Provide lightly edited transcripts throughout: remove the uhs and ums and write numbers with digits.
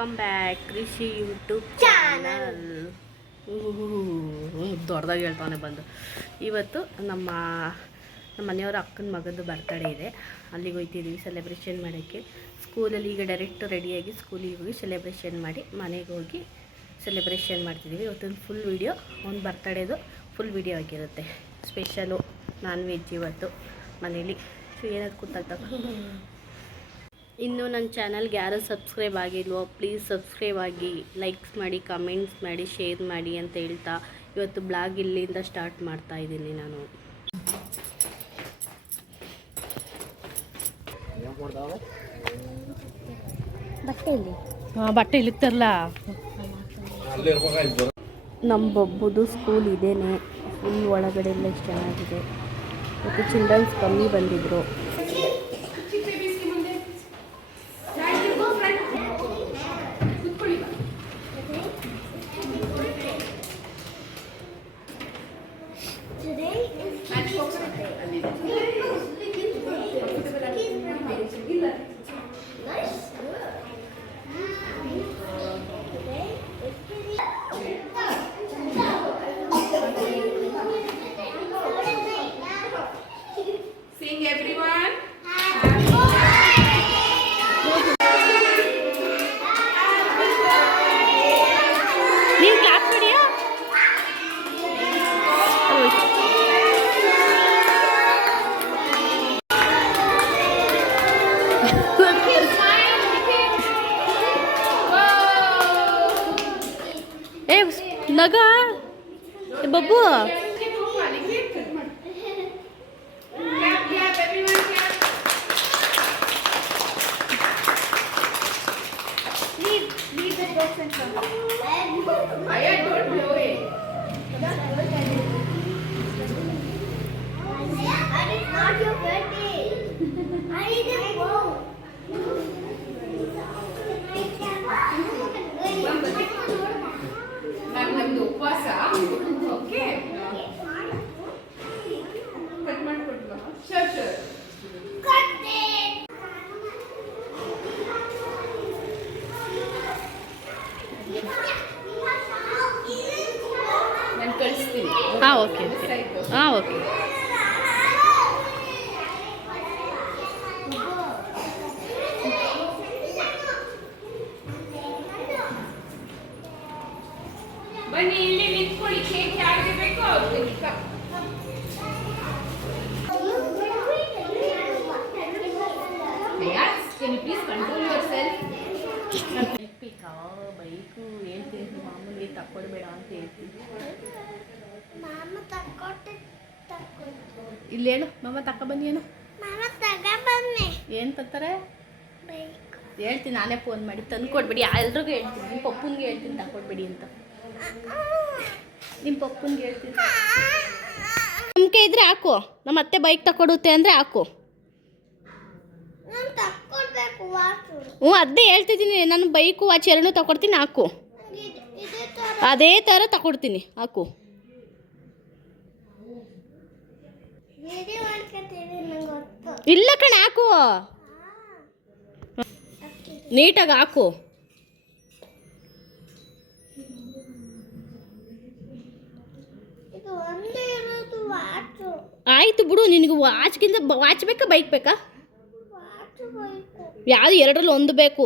Welcome back ಕೃಷಿ YouTube channel. ದೊಡ್ಡದಾಗಿ ಹೇಳ್ತಾನೆ ಬಂದು. ಇವತ್ತು ನಮ್ಮ ಮನೆಯವರ ಅಕ್ಕನ ಮಗದ್ದು ಬರ್ತಡೇ ಇದೆ. ಅಲ್ಲಿಗೆ ಹೋಗ್ತಿದ್ದೀವಿ ಸೆಲೆಬ್ರೇಷನ್ ಮಾಡೋಕ್ಕೆ. ಸ್ಕೂಲಲ್ಲಿ ಈಗ ಡೈರೆಕ್ಟ್ ರೆಡಿಯಾಗಿ ಸ್ಕೂಲಿಗೆ ಹೋಗಿ ಸೆಲೆಬ್ರೇಷನ್ ಮಾಡಿ ಮನೆಗೆ ಹೋಗಿ ಸೆಲೆಬ್ರೇಷನ್ ಮಾಡ್ತಿದ್ದೀವಿ. ಇವತ್ತೊಂದು ಫುಲ್ ವೀಡಿಯೋ, ಒಂದು ಬರ್ತಡೇದು ಫುಲ್ ವೀಡಿಯೋ ಆಗಿರುತ್ತೆ. ಸ್ಪೆಷಲು ನಾನ್ ವೆಜ್ ಇವತ್ತು ಮನೇಲಿ. ಸೊ ಏನಾದ್ರು ಕೂತಾಗ ಇನ್ನೂ ನನ್ನ ಚಾನಲ್ಗೆ ಯಾರು ಸಬ್ಸ್ಕ್ರೈಬ್ ಆಗಿಲ್ವೋ ಪ್ಲೀಸ್ ಸಬ್ಸ್ಕ್ರೈಬ್ ಆಗಿ, ಲೈಕ್ಸ್ ಮಾಡಿ, ಕಮೆಂಟ್ಸ್ ಮಾಡಿ, ಶೇರ್ ಮಾಡಿ ಅಂತ ಹೇಳ್ತಾ ಇವತ್ತು ಬ್ಲಾಗ್ ಇಲ್ಲಿಂದ ಸ್ಟಾರ್ಟ್ ಮಾಡ್ತಾ ಇದ್ದೀನಿ ನಾನು. ಬಟ್ಟೆ ಇಲ್ಲಿತ್ತಲ್ಲ, ನಮ್ಮ ಬಬ್ಬುದು ಸ್ಕೂಲ್ ಇದೇನೆ. ಫುಲ್ ಒಳಗಡೆ ಎಲ್ಲ ಎಷ್ಟು ಚೆನ್ನಾಗಿದೆ. ಮತ್ತು ಚಿಲ್ಡ್ರನ್ಸ್ ಕಮ್ಮಿ ಬಂದಿದ್ರು. ನಗ ಬಬ್ಬು ಉಪವಾಸ. ಓಕೆ, ಕಟ್ ಮಾಡ್ಕೊಡ್ವಾ? Sure sure. ನಾನು ಕಳಿಸ್ತೀನಿ. ಹಾಂ ಓಕೆ ಹಾಂ ಓಕೆ. ಬನ್ನಿ ಇಲ್ಲಿ ನಿಂತ್ಕೊಳ್ಳಿ. ಕೇಕ್ ಯಾರಿಗೆ ಬೇಕೋ ಅವ್ರಿಗೆ. Can you please control yourself? Bike ಹೇಳ್ತೀನಿ ಮಾಮೂಲಿ ತಕ್ಕೊಡ್ಬೇಡ ಅಂತ ಹೇಳ್ತೀನಿ. ಇಲ್ಲಿ ಹೇಳು ಮಾಮ ತಕ್ಕ ಬನ್ನಿ. ಏನು ಏನು ತತ್ತಾರೆ ಹೇಳ್ತೀನಿ. ನಾನೇ ಫೋನ್ ಮಾಡಿ ತಂದು ಕೊಡ್ಬೇಡಿ. ಎಲ್ರಿಗೂ ಹೇಳ್ತೀನಿ. ನಿಮ್ಮ ಪಪ್ಪನಿಗೆ ಹೇಳ್ತೀನಿ ತಕ್ಕೊಡ್ಬೇಡಿ ಅಂತ. ನಿಮ್ಮ ಪಪ್ಪನಿಗೆ ಹೇಳ್ತೀನಿ. ನಂಬಿಕೆ ಇದ್ರೆ ಹಾಕು. ನಮ್ಮ ಅತ್ತೆ ಬೈಕ್ ತಕೊಡುತ್ತೆ ಅಂದರೆ ಹಾಕು. ಹ್ಞೂ ಅದೇ ಹೇಳ್ತಿದ್ದೀನಿ. ನಾನು ಬೈಕು ವಾಚ್ ಎರಡೂ ತಗೊಡ್ತೀನಿ, ಹಾಕು. ಅದೇ ಥರ ತಗೊಡ್ತೀನಿ, ಹಾಕು. ಇಲ್ಲ ಕಣ, ಹಾಕು. ನೀಟಾಗಿ ಹಾಕು. ಆಯಿತು ಬಿಡು. ನಿನಗೆ ವಾಚ್ಗಿಂತ ವಾಚ್ ಬೇಕಾ ಬೈಕ್ ಬೇಕಾ? ಯಾವುದು ಎರಡರಲ್ಲಿ ಒಂದು ಬೇಕು.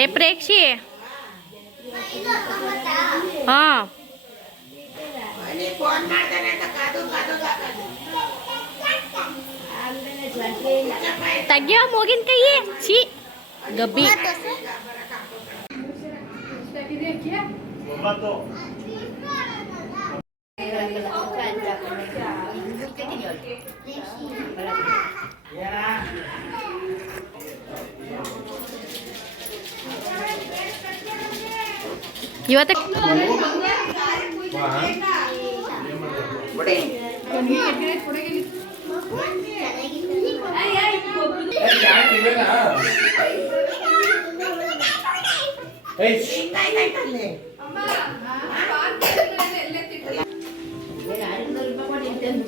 ಏ ಪ್ರೇಕ್ಷಿ, ಹಾಂ ತೆಗಿಯೋ ಮೂಗಿನ ಕೈ. ಛೀ ಗಬ್ಬಿ. ಇವತ್ತು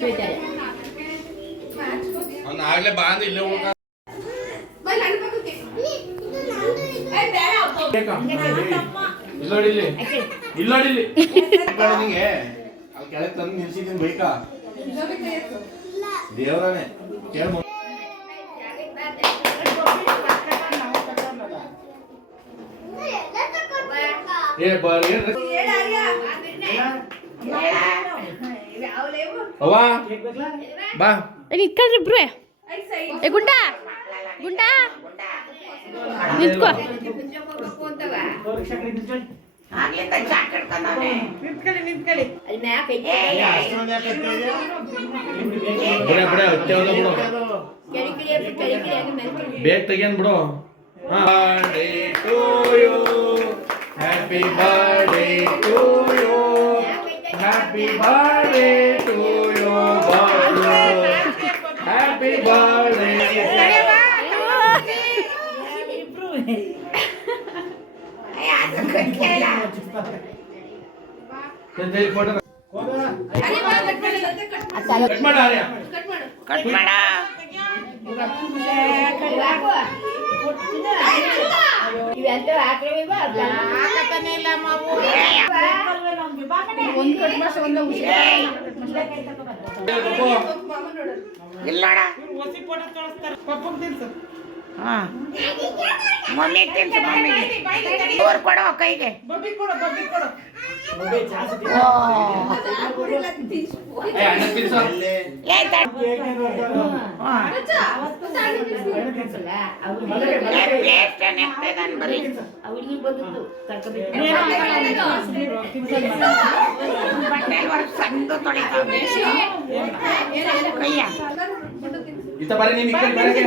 Gracias. ಆಗ್ಲೇ ಬಾಂದ್ ಇಲ್ಲೇ ಉಳ್ಕ ಇಲ್ಲೋಡಿಲ್ಲಿ ಇಲ್ಲೋಡಿಲ್ಲಿ ನಿಂಗೆ ಅಲ್ಲಿ ಕೆಳಗೆ ತಂದು ನಿಲ್ಸಿದ್ದೀನಿ ಬೈಕಾ ದೇವ್ರನೇ ಕೇಳ ಏ ಬಾರಿ ಅವ್ವ ಬಾ ನಿಂತ್ಕೊಳ್ರಿ ಇಬ್ರು ಏ ಗುಂಡ ಗುಂಡ ನಿಂತ್ಕೋ ಬಿಡ ಬೇಗ ತೆಗಿಯನ್ ಬಿಡು happy birthday to you happy birthday to you happy birthday cut ಮಾಡ ಮಮ್ಮಿಗೆ ತಿನ್ಸು ಮಮ್ಮಿಗೆ ತೋರ್ ಕೊಡೋ ಕೈಗೆ ಸಂದು ತೊಳಿತಾವ ಕೈಯ ಇತ್ತ ಬರೀ ನೀನ್ ಈ ಕಡೆ ಬರಕ್ಕೆ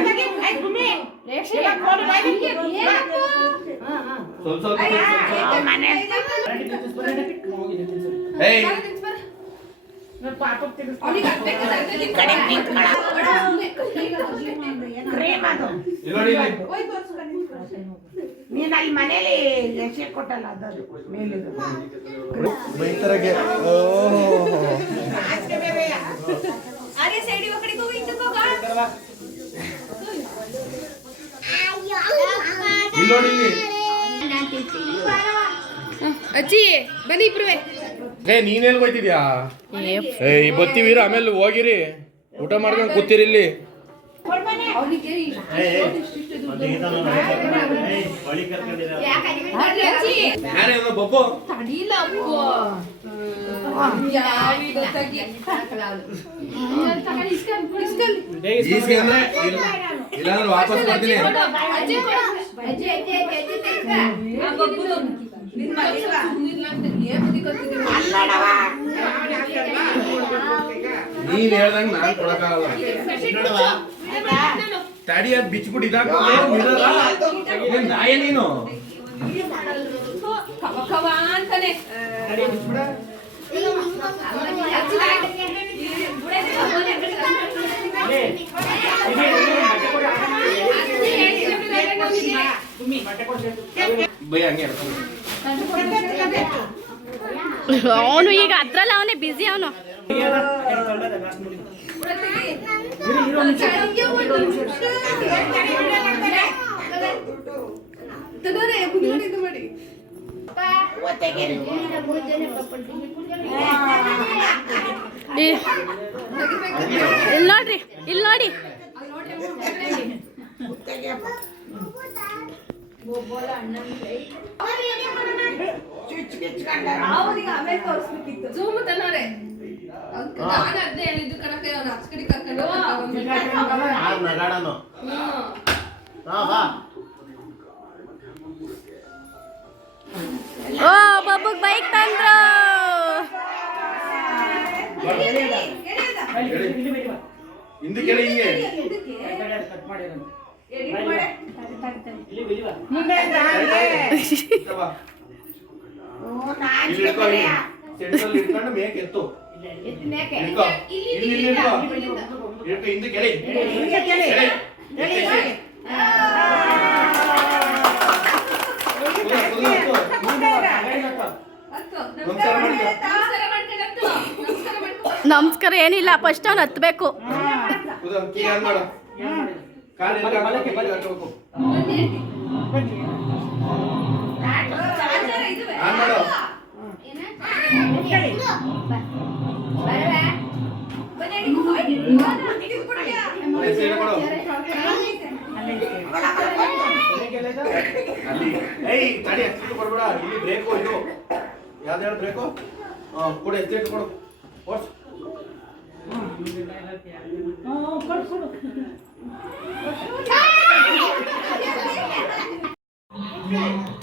ಸ್ವಲ್ಪ ಮನೆ ಏಯ್ ಕ್ರೀಮ್ ಅದು ಇಲ್ಲೋಡಿ ನೀನ್ ಅಲ್ಲಿ ಮನೇಲಿ ಎಸೆ ಕೊಟ್ಟಲ್ಲ ಅದು ಮೇಲಿದು ಬೈತರಗೆ ಇಲ್ಲೋಡಿ ಅಜ್ಜಿ ಬನ್ನಿ ಇಬ್ರು ಏ ನೀನೆಲ್ಲಿ ಹೋಯ್ತಿದ್ಯಾ ಏಯ್ ಬತ್ತೀವಿರ ಆಮೇಲೆ ಹೋಗಿರಿ ಊಟ ಮಾಡ್ಕೊಂಡು ಕೂತಿರಿ ಇಲ್ಲಿ ಯಾರೇನೋ ಬಬ್ಬು ಈಸ್ಕೊಂಡ್ರೆ ಇಲ್ಲಾಂದ್ರೆ ವಾಪಸ್ ಬರ್ತೀನಿ ನೀನ್ ಹೇಳ್ದಂಗ ನಾನ್ ಕೊಡಕ್ಕಾಗಲ್ಲ ತಡಿ ಅದ್ ಬಿಚ್ಬಿಟ್ಟು ಇದಾಕ ನಾಯ ನೀನು ಅಂತಾನೆ ಬೈ ಹಂಗೆ ಅವನು ಈಗ ಅದ್ರಲ್ಲ ಅವನೇ ಬಿಸಿ ಅವನು ಇಲ್ಲಿ ನೋಡ್ರಿ ಇಲ್ಲಿ ನೋಡಿ ಜೂಮ್ ತನ್ನೋರೆ ನಾನು ಅದೇ ಹೇಳಿದ್ದು ಕಣಕ್ಕೆ ಅವ್ನು ಆಚೆ ಕಡೆ ಕರ್ಕೊಂಡು ಓ ಬಬ್ಬುಗ್ ಬೈಕ್ ತಂದ್ರು ಹಿಂದೆ ಕೇಳಿ ಹಿಂಗೆ ಸೆಂಟ್ರಲ್ ಇಟ್ಕೊಂಡು ಮೇಕ್ ಎತ್ತು ಹಿಂದೆ ಕೇಳಿ ನಮಸ್ಕಾರ ಏನಿಲ್ಲ ಫಸ್ಟ್ ಅವ್ನು ಹತ್ಬೇಕು ಕಾಲು ಎಲ್ಲಿ ಹಾಕ್ಬೇಕು? ಇಲ್ಲಿ ಹಾಕ್ಬೇಕು. ಆನ್ ಮಾಡು. ಎಲ್ಲಿ ಸೈಡ್ ಕೊಡು. ಅಲ್ಲಿ ಏಯ್ ತಡಿ ಎಕ್ಸಿಟ್ ಕೊಡ್ಬೇಡ. ಇಲ್ಲಿ ಬ್ರೇಕು ಇದು ಯಾವ್ದು ಹೇಳು ಬ್ರೇಕು? ಕೊಡು ಎಕ್ಸಿಟ್ ಕೊಡು. ಓಡ್ಸು.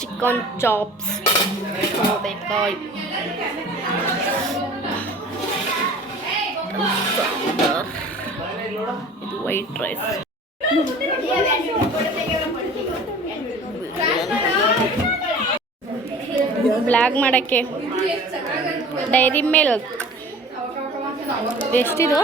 ಚಿಕನ್ ಚಾಪ್ಸ್, ಸೌತೆಕಾಯಿ, ಇದು ವೈಟ್ ರೈಸ್, ಬ್ಲ್ಯಾಕ್ ಮಾಡೋಕ್ಕೆ ಡೈರಿ ಮಿಲ್ಕ್. ಎಷ್ಟಿದು?